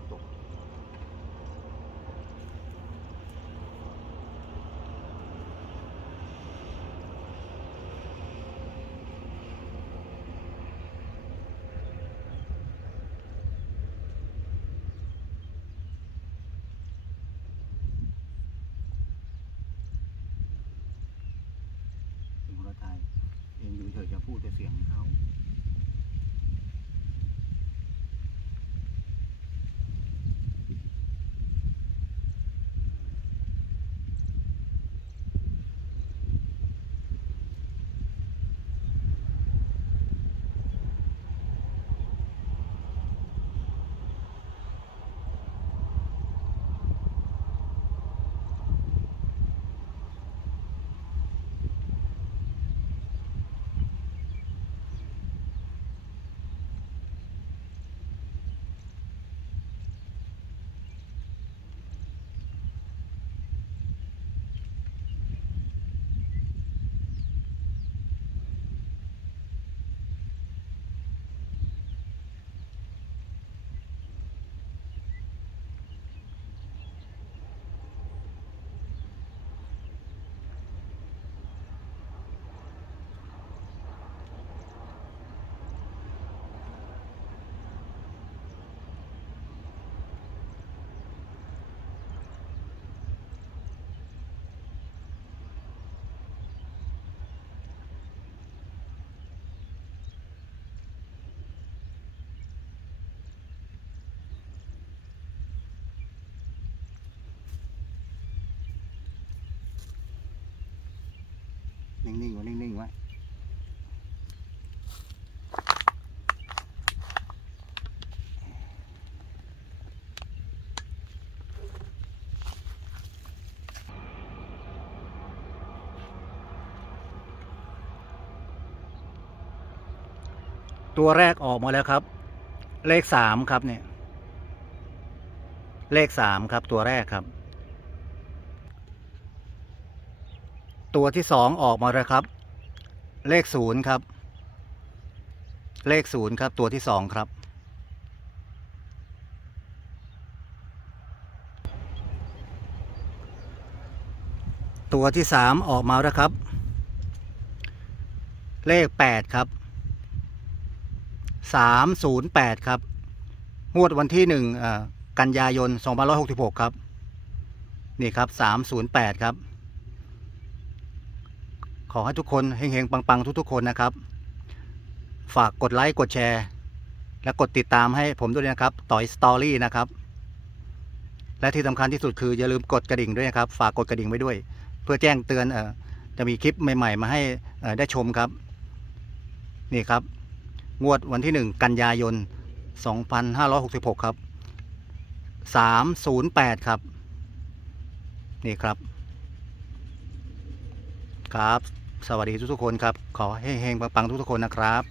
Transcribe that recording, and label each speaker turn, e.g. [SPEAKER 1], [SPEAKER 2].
[SPEAKER 1] กตกเสียงรถไทยเองอยู่เฉยจะพูดแต่เสียงเข้า นิ่งๆไว้นิ่งๆไว้ตัวแรกออกมาแล้วครับ เลขสามครับเนี่ย เลขสามครับตัวแรกครับ ตัวที่สองออกมาแล้วครับ เลขศูนย์ครับ เลขศูนย์ครับ ตัวที่สองครับ ตัวที่สามออกมาแล้วครับ เลขแปดครับสามศูนย์แปดครับงวดวันที่หนึ่งกันยายนสองพันร้อยหกสิบหกครับ นี่ครับสามศูนย์แปดครับ ขอให้ทุกคนเฮงๆ ปังๆ ทุกๆ คนนะครับ ฝากกดไลค์ กดแชร์ และกดติดตามให้ผมด้วยนะครับ ต่อยสตอรี่นะครับ และที่สำคัญที่สุดคืออย่าลืมกดกระดิ่งด้วยนะครับ ฝากกดกระดิ่งไว้ด้วย เพื่อแจ้งเตือนเอ่อจะมีคลิปใหม่ๆ มาให้ได้ชมครับ นี่ครับ งวดวันที่ 1 กันยายน 2566 ครับ 308 ครับ นี่ครับ ครับ สวัสดีทุกๆคนครับ ขอให้เฮงปังๆทุกๆคนนะครับ